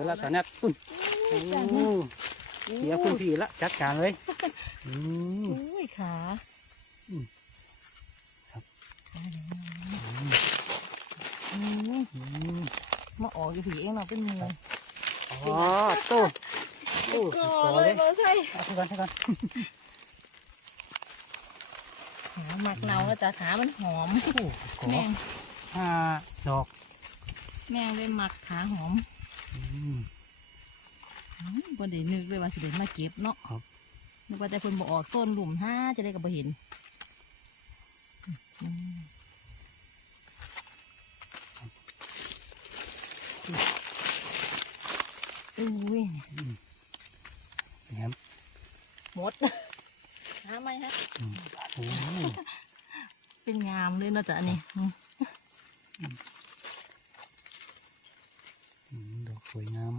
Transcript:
ดี๋ยวละตอนนี้ปุ้นโอ้เดี๋ยวคุณพี่ละจัดการเลยอุ้ยขาครับมาออกอยู่ผีเองเนาะเป็นมืออ๋อโต้โอ้เลยมาใช่ให้ก่อนหมักเนาแล้วจ้ะขามันหอมแมงดอกแมงเลยหมักขาหอมบ่ได้นึกเลยว่าสิเดินมาเก็บเนาะนึกว่าแต่เพิ่นบ่ออกต้นหลุมจะได้กับบ่เห็นอุ้ยหมดหาไหมฮะเป็นงามเลยเนาะจ๊ะอันนี้ดอกสวยงาม